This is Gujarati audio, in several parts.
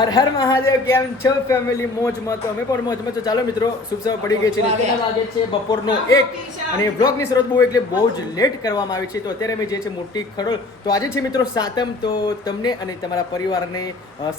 હર હર મહાદેવ કેમ છો ફેમિલી મોજમાં તો અમે પણ મોજમાં તો ચાલો મિત્રો શુભ સવાર પડી ગઈ છે. ને વાગે છે બપોરનો એક. અને બ્લોગની શરૂઆત બહુ એટલે બહુ જ લેટ કરવામાં આવી છે. તો અત્યારે અમે જે છે મોટી ખડોળ તો આજે છે મિત્રો સાતમ. તો તમને અને તમારા પરિવારને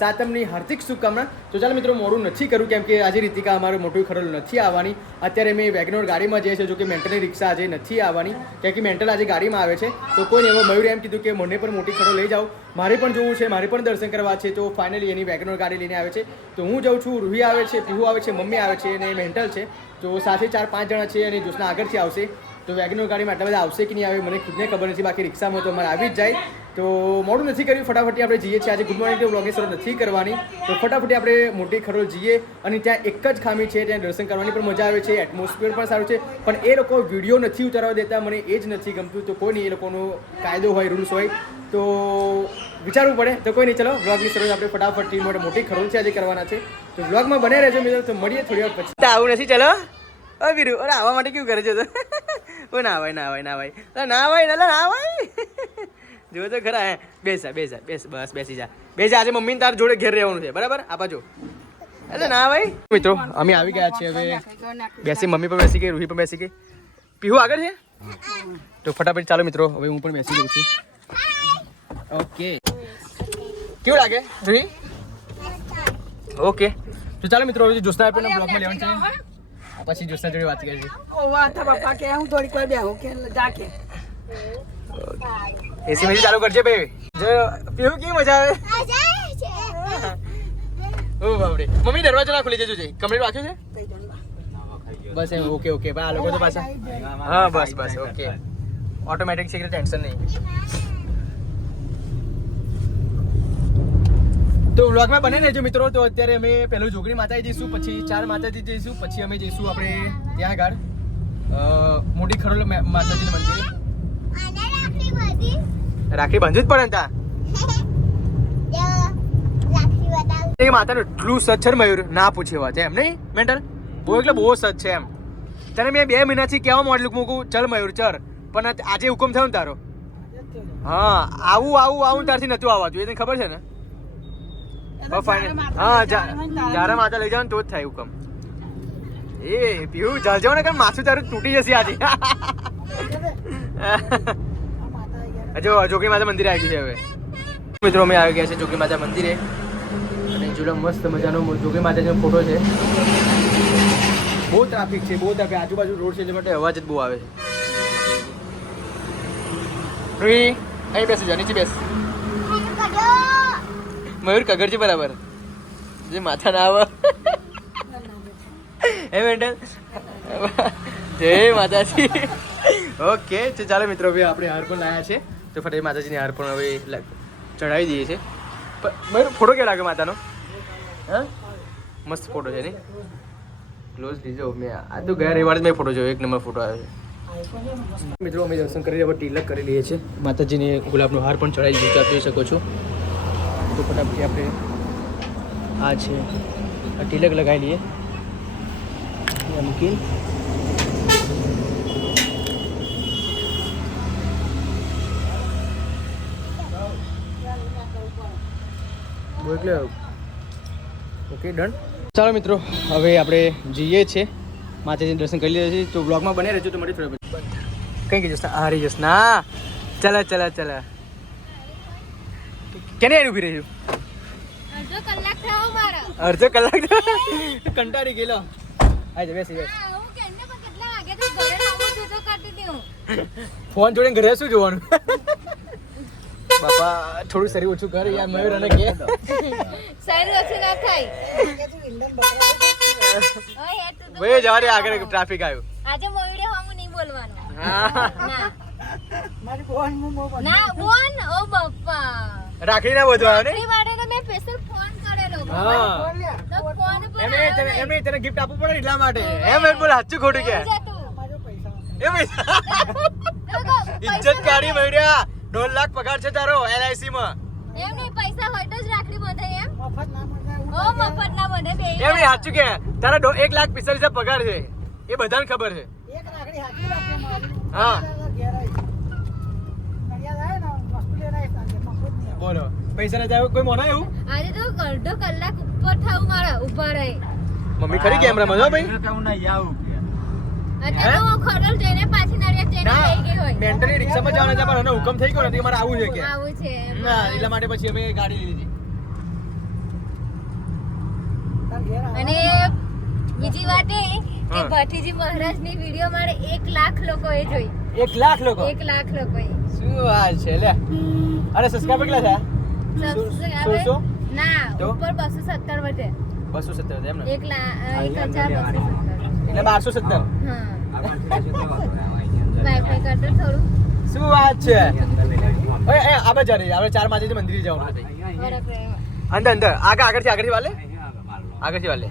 સાતમની હાર્દિક શુભકામના. તો ચાલો મિત્રો મોડું નથી કર્યું કેમ કે આજે રીતિકા અમારે મોટું ખડોળ નથી આવવાની. અત્યારે અમે વેગનોર ગાડીમાં જઈએ છીએ જો કે મેન્ટલની રિક્ષા આજે નથી આવવાની. કેમ કે મેન્ટલ આજે ગાડીમાં આવે છે. તો કોઈને એવો મયુર એમ કીધું કે મને પણ મોટી ખડો લઈ જાઓ. મારે પણ જોવું છે, મારે પણ દર્શન કરવા છે, તો ફાઇનલી એની વેગનોર ગાડી લઈને આવે છે. તો હું જાઉં છું, રૂહી આવે છે, પીહુ આવે છે, મમ્મી આવે છે, અને મેન્ટલ છે. તો સાથે ચાર પાંચ જણા છે અને જોશના આગળથી આવશે. તો વેગનોર ગાડીમાં આટલા બધા આવશે કે નહીં આવે, મને ખુદને ખબર નથી, બાકી રિક્ષામાં તો અમારે આવી જ જાય. તો મોડું નથી કર્યું ફટાફટી આપણે જઈએ છીએ. આજે ગુડ મોર્નિંગ બ્લોગની શરૂ નથી કરવાની. તો ફટાફટી આપણે મોટી ખરોલ જઈએ અને ત્યાં એક જ ખામી છે, ત્યાં દર્શન કરવાની પણ મજા આવે છે એટમોસ્ફિયર પણ સારું છે. પણ એ લોકો વીડિયો નથી ઉતારવા દેતા, મને એ જ નથી ગમતું. તો કોઈ નહીં, એ લોકોનો કાયદો હોય રૂલ્સ હોય તો વિચારવું પડે. તો કોઈ નહીં, ચલો વ્લોગની શરૂઆત આપણે ફટાફટ ટીમ માટે મોટી ખરોલ છે, આજે કરવાના છે. તો વ્લોગમાં બને રહેજો મિત્રો, તો મળીએ થોડી વાર પછી. આવું નથી, ચલો. ઓ વીરુ અરે આવવા માટે કેવું કરે છે તો? ઓ, ના ભાઈ ના ભાઈ ના ભાઈ. ના ભાઈ ના ના ભાઈ. જો તો ખરા, હે. બેસા બેસા બેસ, બસ, બેસી જા. બેસા આજે મમ્મીને તાર જોડે ઘેર રહેવાનું છે, બરાબર? આ બાજુ. એટલે ના ભાઈ. મિત્રો, અમે આવી ગયા છીએ હવે. બેસી, મમ્મી પણ બેસી ગઈ, રૂહી પણ બેસી ગઈ. પીહુ આગળ છે? તો ફટાફટ ચાલો મિત્રો, હવે હું પણ બેસી ગયો છું. ઓકે કેવું લાગે? રૂહી ઓકે તો ચાલો મિત્રો હવે જોશના આપણે બ્લોગમાં લેવાનું છે. પછી જોશના જોડે વાત કરીએ ઓવા હતા બાપા કે હું થોડી કોઈ બેહું કે જાકે. એસી મેજી ચાલુ કરજે ભાઈ. જો પીવું કેવી મજા આવે? ઓ બાપરે. મમ્મી દરવાજો ના ખુલી જજો જઈ. કમરેટ વાંચ્યો છે? બસ એમ ઓકે ઓકે ભાઈ આ લોકો તો પાછા. હા બસ બસ ઓકે ઓટોમેટિક છે એટલે ટેન્શન નહીં. તો વ્લોગમાં બને રહેજો મિત્રો. તો અત્યારે અમે પહેલું જોગણી માતાજી જઈશું પછી ચાર માતાજી જઈશું પછી અમે જઈશું આપણે ત્યાં આગળ મોટી ખરોલ માતાજી મંદિર. રાખડી બાંધવી જ પડે ને ત્યાં એ માતાનું એટલું સચ છે મયુર ના પૂછે વાત એમ નહીં? મેન્ટલ? બહુ એટલે બહુ સચ છે એમ. તને મેં બે મહિનાથી કેવા મોડલું મૂકું? ચલ મયુર ચર પણ આજે હુકમ થયો ને તારો? હા આવું આવું આવું તારથી નતું આવવાતું. એ તને ખબર છે ને? હા જ્યારે માતા લઈ જાવ તો જ થાય હુકમ એ પીવું જલજો ને કે માથું તારું તૂટી જશે આજે. જો જોગી માતા મંદિરે આવી ગયું છે હવે. મિત્રો અમે આવી ગયા છે જોગી માતા મંદિરે. અને જોડે મસ્ત મજાનો જોગી માતાજીનો ફોટો છે. બહુ ટ્રાફિક છે બહુ ટ્રાફિક આજુબાજુ રોડ છે એટલે માટે અવાજ જ બહુ આવે છે. અહીં બેસી જા નીચે બેસ. મયુર કગર છે બરાબર. જે માથા ના આવે. હે મેન્ટલ? જય માતાજી. ઓકે તો ચાલો મિત્રો હવે આપણે હાર પણ લાયા છે. તો ફટાફટ માતાજીની હાર પણ હવે ચડાવી દઈએ છે. મયુર ફોટો કેવો લાગે માતાનો? હા? મસ્ત ફોટો છે નહીં ક્લોઝ લીધો મેં આ તો ગયા રવિવારે જ મેં ફોટો જોયો એક નંબર ફોટો આવ્યો છે. મિત્રો અમે દર્શન કરી હવે તિલક કરી લઈએ છીએ. માતાજીને ગુલાબનો હાર પણ ચડાવી દીધો આપ જોઈ શકો છો. તો ફટાફટ આપણે આ છે, આ તિલક લગાવી લઈએ. અહીંયા મૂકી ઓકે, ડન. ચાલો મિત્રો, હવે આપણે જઈએ છીએ. માતાજી દર્શન કરી લીધા છીએ તો બ્લોગમાં બને રહેજો તો મળી થોડી કંઈ ગઈ જશે હારી જશે. ના. ચલા ચલા ચલા. કેને એને ઊભી રહ્યું અડધો કલાક થયો મારો. અડધો કલાક કંટાળી ગયેલો. આજે બેસી બેસ. ફોન જોડે ઘરે શું જોવાનું? બાપા થોડું શરીર ઓછું કર યાર મયુર અને કે. શરીર ઓછું ના થાય. ભાઈ જવા રે આગળ ટ્રાફિક આવ્યું. આજે મયુરે હું નહીં બોલવાનું. હા. ના. મારી બોન. ના બોન? ઓ બાપા. રાખડી ના બધું આવ્યો ને? એ મેં સ્પેશિયલ ફોન કરેલો. હા. તો ફોન પર એમે તને એમે તને ગિફ્ટ આપવું પડે એટલા માટે. એમ એમ બોલ સાચું ખોટું કે. પૈસા એમ ઇજ્જત કાઢી મળ્યા. દોઢ લાખ પગાર છે તારો એલઆઈસી માં. એમ નહીં પૈસા હોય તો જ રાખડી બધે એમ. મફત ના મળે ઓ મફત ના બધે બે એમ નહીં સાચું કે. તારા એક લાખ પિસ્તાલીસ હજાર પગાર છે. એ બધાને ખબર છે. એક રાખડી હાથી હા. ઘેર આવી નડિયાદ આવે ને વસ્તુ લેવા આવી સાંજે મફત નહીં આવે. બોલો પૈસા નથી જાય કોઈ મોના એવું? આજે તો અડધો કલાક ઉપર થયું મારા ઊભા રહે. મમ્મી ખરી કેમેરામાં જો ભાઈ. અત્યારે હું? ખડોલ જઈને પાછી નડિયાદ જઈને ના ગઈ હોય. મેન્ટલી રિક્ષામાં જવાના હતા પણ હુકમ થઈ ગયો નથી મારે આવું છે કે. આવું છે ના એટલા માટે પછી અમે ગાડી લીધી આવો. અને બીજી વાત એ કે હા. ભટ્ટીજી મહારાજની વીડિયો મારે એક લાખ લોકોએ જોઈ. એક લાખ લોકો. એક લાખ લોકો શું વાત છે લે. અરે સબસ્ક્રાઇબર કેટલા થયા? ના? ઉપર બસો સત્તર વધે. બસો સત્તર એમ ને? એક લાખ એક હજાર બસો સત્તર. એટલે બારસો સત્તર. હા. વાઈફાઈ કરતો થોડું. શું વાત છે? ઓય એ આપણે જા રહી આપણે ચાર માજે મંદિરે જવાનું. અંદર અંદર. આગળ આગળથી આગળથી વાલે? આગળથી વાલે?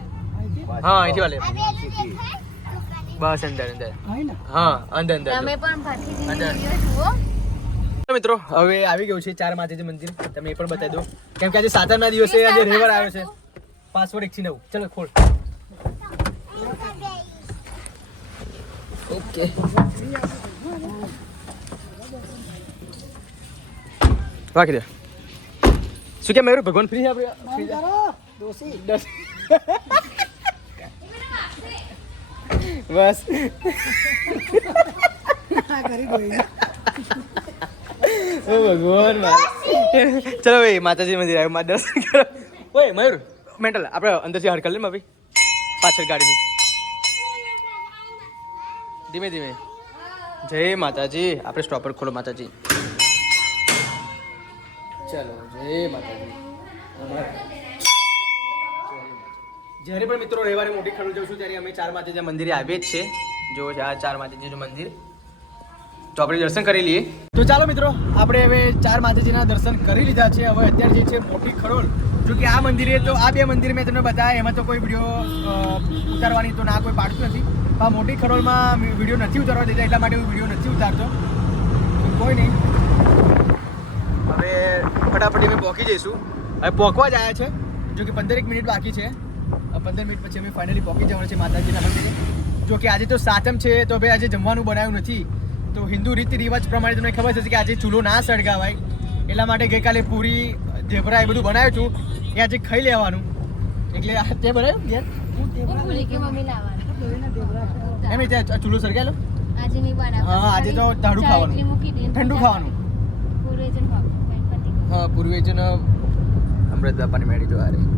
હા અહીંથી વાલે. બસ અંદર અંદર. હા અંદર અંદર. તમે પણ. જુઓ. મિત્રો હવે આવી ગયું છે ચાર માતાજી મંદિર. તમે એ પણ બતાવી દો કેમ કે આજે સાતમના દિવસે આજે રવિવાર આવ્યો છે. પાસવર્ડ એકથી નવ. ચલો ખોલ. ઓકે. રાખી દે. શું કેમ મેરું? ભગવાન ફ્રી છે આપણે દસ બસ. ભગવાન ચલો ભાઈ માતાજી મંદિર આવ્યું મા દર્શન કરો ઓય મયુર મેન્ટલ આપણે અંદરથી હરકલ લઈ ભાઈ પાછળ ગાડી ધીમે ધીમે. જય માતાજી. આપણે સ્ટોપર ખોલો માતાજી. ચલો જય માતાજી. જ્યારે પણ મિત્રો રવિવારે મોટી ખંડ જઉં છું ત્યારે અમે ચાર માતાજી મંદિરે આવીએ જ છે જો આ ચાર માતાજીનું મંદિર. તો આપણે દર્શન કરી લઈએ. તો ચાલો મિત્રો, આપણે હવે ચાર માતાજીના દર્શન કરી લીધા છે. હવે અત્યારે જે છે મોટી ખડોલ જો કે આ મંદિરે તો આ બે મંદિર મેં તમને બતાવ્યા, એમાં તો કોઈ વીડિયો ઉતારવાની તો ના કોઈ પાડતું નથી. આ મોટી ખડોલમાં વીડિયો નથી ઉતારવા દેતા, એટલા માટે હું વીડિયો નથી ઉતારતો. કોઈ નહીં. હવે ફટાફટ અમે પહોંચી જઈશું. હવે પહોંચવા જ આવ્યા છે, જો કે પંદરેક મિનિટ બાકી છે. પંદર મિનિટ પછી અમે ફાઇનલી પહોંચી જવાનું છે માતાજીના મંદિરે. જો કે આજે તો સાતમ છે તો ભાઈ આજે જમવાનું બનાવ્યું નથી. તો હિન્દુ રીતિ રિવાજ પ્રમાણે તમને ખબર છે કે આજે ચૂલો ના સળગાવાય. એટલા માટે ગઈકાલે પૂરી ઢેબરા એ બધું બનાવ્યું હતું. એ આજે ખાઈ લેવાનું. એટલે તે બનાવ્યું યાર. એમ ત્યાં ચૂલો સળગાયેલો આજે નહીં બનાવવાનું હા, આજે તો ઠંડુ ખાવાનું. ઠંડુ ખાવાનું. હા પૂર્વેજન અમૃત બાપાની મેળી જો આ રહી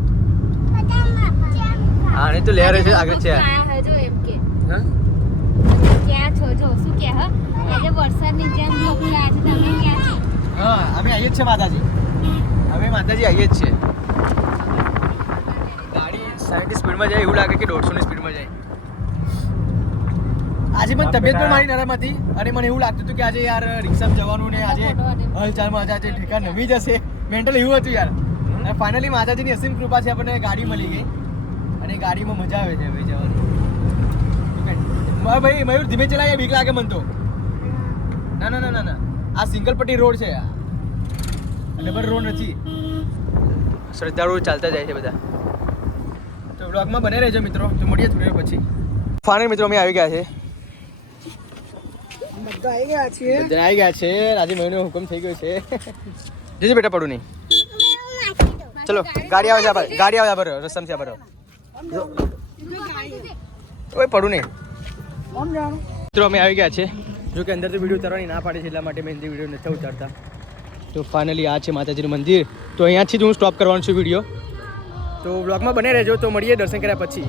હા ને તો લહેર છે આગળ છે આયા હે જો એમ કે. હા? ક્યાં છો જો શું કે હા? આજે વરસાદની જેમ મોકલ્યા છે તમે ક્યાં છો? હા અમે આવીએ જ છે માતાજી. હવે માતાજી આવીએ જ છે ગાડી સાઠની સ્પીડમાં જાય એવું લાગે કે દોઢસોની સ્પીડમાં જાય. આજે મને તબિયત પણ મારી નરમ હતી અને મને એવું લાગતું હતું કે આજે યાર રિક્ષામાં જવાનું ને આજે હલચાલમાં આજે ઠેકા નમી જશે. મેન્ટલ એવું હતું યાર. અને ફાઇનલી માતાજીની અસીમ છે આપણને ગાડી મળી ગઈ. અને ગાડીમાં મજા આવે છે ભાઈ જવાની. ભાઈ મયુર ધીમે ચલાવીએ બીક લાગે મન તો. ના ના ના ના ના. આ સિંગલ પટ્ટી રોડ છે આ. ડબલ રોડ નથી. શ્રદ્ધાળુઓ ચાલતા જાય છે બધા. તો વ્લોગમાં બને રહેજો મિત્રો. તો મળીએ થોડી પછી. ફાઇનલ મિત્રો અમે આવી ગયા છે. બધા આવી ગયા છે બધા આવી ગયા છે. આજે મહિનો હુકમ થઈ ગયો છે. જજે બેટા પડું નહીં ચલો ગાડી આવે છે આ બાજુ. ગાડી આવે છે આ બાજુ, રસ્તામાં છે આ બાજુ. ઓય પડું નહીં. મિત્રો અમે આવી ગયા છે. જો કે અંદર તો વીડિયો ઉતારવાની ના પાડે છે એટલા માટે મેં વીડિયો નથી ઉતારતા. તો ફાઇનલી આ છે માતાજીનું મંદિર. તો અહીંયાથી જ હું સ્ટોપ કરવાનો છું વીડિયો તો બ્લોગમાં બને રહેજો તો મળીએ દર્શન કર્યા પછી.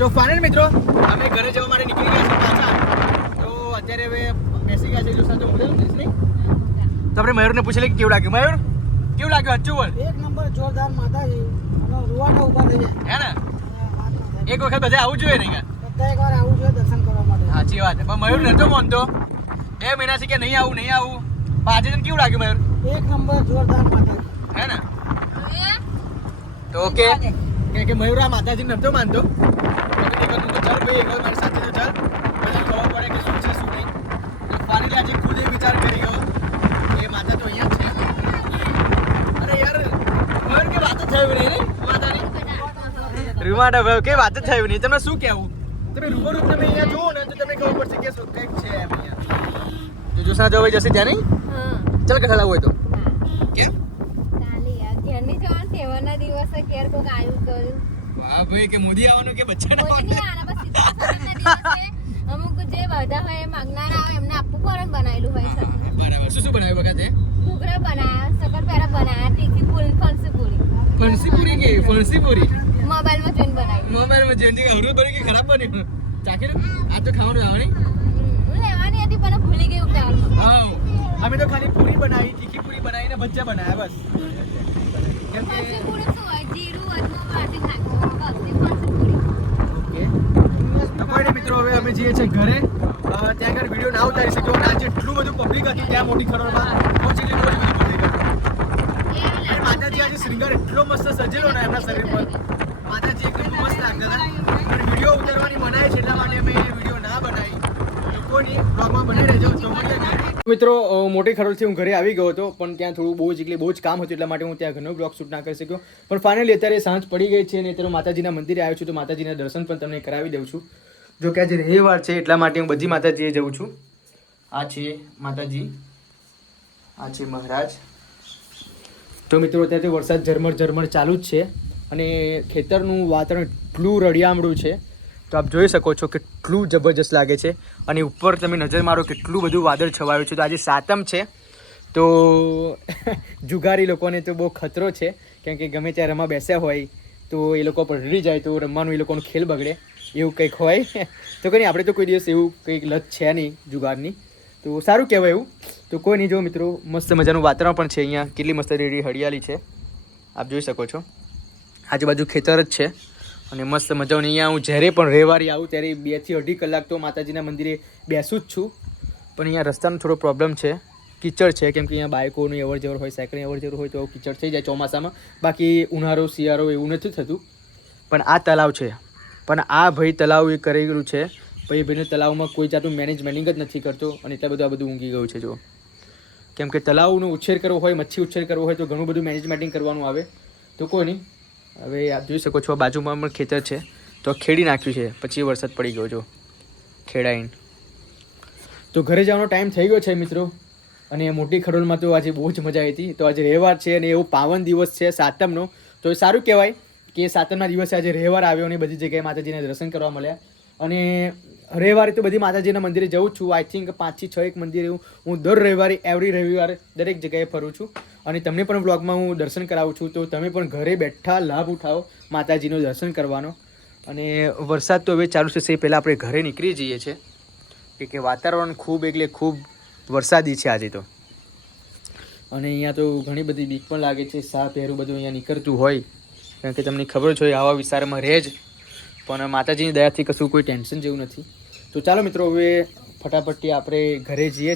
તો ફાઇનલ મિત્રો અમે ઘરે જવા માટે નીકળી ગયા અત્યારે હવે બેસી ગયા છે એટલું સાચું જઈશ નહીં? તો આપણે મયુરને પૂછી લઈએ કેવું લાગ્યું? મયુર કેવું લાગ્યું હચ્ચું બોલ એક નંબર જોરદાર માતાજી. રૂવાટા ઊભા થઈ જાય હે ને. એક વખત બધા આવું જોઈએ ને બધા એક વાર આવવું જોઈએ દર્શન કરવા માટે. સાચી વાત છે. પણ મયુર નતો માનતો. બે મહિનાથી કે નહીં આવું નહીં આવું? પણ આજે તને કેવું લાગ્યું મયુર? એક નંબર જોરદાર માતાજી. હે ને? તો ઓકે કે મયુરા માતાજી નતો માનતો. તો કે ચાલ ભાઈ એકવાર મારી સાથે તો ચાલ મને ખબર પડે કે શું છે શું નહીં આજે ખુદ વિચાર કરી ગયો એ માતા તો અહીંયા છે. અરે યાર મયુર કે વાત જ માતાની? રૂમાડા ભાઈ કે વાત જ થયું નહીં? તમે શું કહેવું? તમે રૂબરૂ તમે અહીંયા જુઓ ને તો તમને ખબર પડશે કે શું કંઈક છે એમ અહીંયા. જો જોસના જવાઈ જશે ત્યાં નહીં? હા. ચાલ કે હોય તો. કેમ? ઘેરની જવાનું તહેવારના દિવસે ઘેર કોક આવ્યું કર્યું વાહ ભાઈ કે મોદી આવવાનું કે બચ્ચાને કોઈ બધા હોય માંગનારા એમને આપવું પડે બનાવેલું હોય છે. બરાબર. શું શું બનાવ્યું વખતે? ઘૂઘરા બનાયા શક્કરપારા બનાવ્યા તીખી પૂરી ફણસી પૂરી. ફણસી પૂરી કે ફણસી પૂરી? મોબાઈલમાં જોઈને બનાવી. મોબાઈલમાં અવરું બની કે ખરાબ બની ચાખી આ તો ખાવાનું આવે લેવાની હતી પણ ભૂલી ગઈ હા. અમે તો ખાલી પૂરી બનાવી તીખી પૂરી બનાવીને ભજીયા બનાવ્યા બસ. કેમ કે પૂરી શું હોય? જીરું અજમો વાટી નાખવાનું બસ ફણસી પૂરી. ઓકે. તો કોઈ મિત્રો હવે અમે જઈએ છીએ ઘરે. ત્યાં આગળ વીડિયો ના ઉતારી શક્યો આજે એટલું બધું પબ્લિક હતી, ત્યાં મોટી હતી. માતાજી આજે શ્રીંગાર એટલો મસ્ત સજેલો ને એમના શરીર વીડિયો ઉતારવાની મનાય છે એટલા માટે વીડિયો ના બનાવી. નહીં બ્લોગમાં બની મિત્રો મોટી ખરોલથી હું ઘરે આવી ગયો હતો, પણ ત્યાં થોડું બહુ જ એટલે બહુ જ કામ હતું, એટલા માટે હું ત્યાં ઘરનો બ્લોગ શૂટ ના કરી શક્યો. પણ ફાઇનલી અત્યારે સાંજ પડી ગઈ છે અને અત્યારે માતાજીના મંદિરે આવ્યો છું, તો માતાજીના દર્શન પણ તમને કરાવી દઉં છું. જો કે આજે રવિવાર છે એટલા માટે હું બધી માતાજીએ જઉં છું. આ છે માતાજી. આ છે મહારાજ. તો મિત્રો, અત્યારે વરસાદ ઝરમર ઝરમર ચાલુ જ છે અને ખેતરનું વાતાવરણ એટલું રળિયામણું છે. તો આપ જોઈ શકો છો કેટલું જબરજસ્ત લાગે છે અને ઉપર તમે નજર મારો કેટલું બધું વાદળ છવાયું છે. તો આજે સાતમ છે. તો જુગારી લોકોને તો બહુ ખતરો છે. કેમ કે ગમે ત્યાં રમવા બેસ્યા હોય તો એ લોકો પલટી જાય તો રમવાનું એ લોકોનો ખેલ બગડે. એવું કંઈક હોય. તો કંઈ આપણે તો કોઈ દિવસ એવું કંઈક લત છે નહીં જુગારની. તો સારું કહેવાય એવું. તો કોઈ નહીં, જો મિત્રો, મસ્ત મજાનું વાતાવરણ પણ છે અહીંયા. કેટલી મસ્ત રેડી હરિયાળી છે. આપ જોઈ શકો છો. આજુબાજુ ખેતર જ છે. અને મસ્ત મજાની અહીંયા હું જ્યારે પણ રવિવારે આવું ત્યારે બેથી અઢી કલાક તો માતાજીના મંદિરે બેસું જ છું. પણ અહીંયા રસ્તાનો થોડો પ્રોબ્લેમ છે. કીચડ છે, કેમ કે અહીંયા બાઇકોની અવર જવર હોય, સાયકલની અવર જવર હોય તો કીચડ થઈ જાય ચોમાસામાં. બાકી ઉનાળો, શિયાળો એવું નથી થતું. પણ આ તલાવ છે. પણ આ ભાઈ તલાવ એ કરેલું છે. ભાઈ ભાઈને તલાવમાં કોઈ જાતનું મેનેજમેન્ટિંગ જ નથી કરતો અને એટલા બધું આ બધું ઊંઘી ગયું છે, જો. કેમ કે તલાવનો ઉછેર કરવો હોય, મચ્છી ઉછેર કરવો હોય, તો ઘણું બધું મેનેજમેન્ટિંગ કરવાનું આવે. તો કોઈ નહીં. હવે આપ જોઈ શકો છો બાજુમાં પણ ખેતર છે. તો ખેડી નાખ્યું છે. પછી વરસાદ પડી ગયો, જો. ખેડાઈને. તો ઘરે જવાનો ટાઈમ થઈ ગયો છે, મિત્રો. અને મોટી ખડોલમાં તો આજે બહુ જ મજા આવી હતી. તો આજે રવિવાર છે અને એવો પાવન દિવસ છે સાતમનો. તો એ સારું કહેવાય. કે સાતમના દિવસે આજે રવિવાર આવ્યો અને બધી જગ્યાએ માતાજીને દર્શન કરવા મળ્યા. અને રવિવારે તો બધી માતાજીના મંદિરે જઉં છું. આઈ થિંક પાંચથી છ એક મંદિરે હું દર રવિવારે એવરી રવિવારે દરેક જગ્યાએ ફરું છું. અને તમને પણ બ્લોગમાં હું દર્શન કરાવું છું. તો તમે પણ ઘરે બેઠા લાભ ઉઠાવો માતાજીનું દર્શન કરવાનો. અને વરસાદ તો હવે ચાલુ થશે. એ પહેલાં આપણે ઘરે નીકળી જઈએ છીએ. કે કે વાતાવરણ ખૂબ એટલે ખૂબ વરસાદી છે આજે તો. અને અહીંયા તો ઘણી બધી બીક પણ લાગે છે. સાપ પહેરું બધું અહીંયા નીકળતું હોય. કારણ કે તમને ખબર હોય, આવા વિસ્તારમાં રહે જ. પણ માતાજીની દયાથી કશું કોઈ ટેન્શન જેવું નથી. તો ચાલો મિત્રો, હવે ફટાફટથી આપણે ઘરે જઈએ.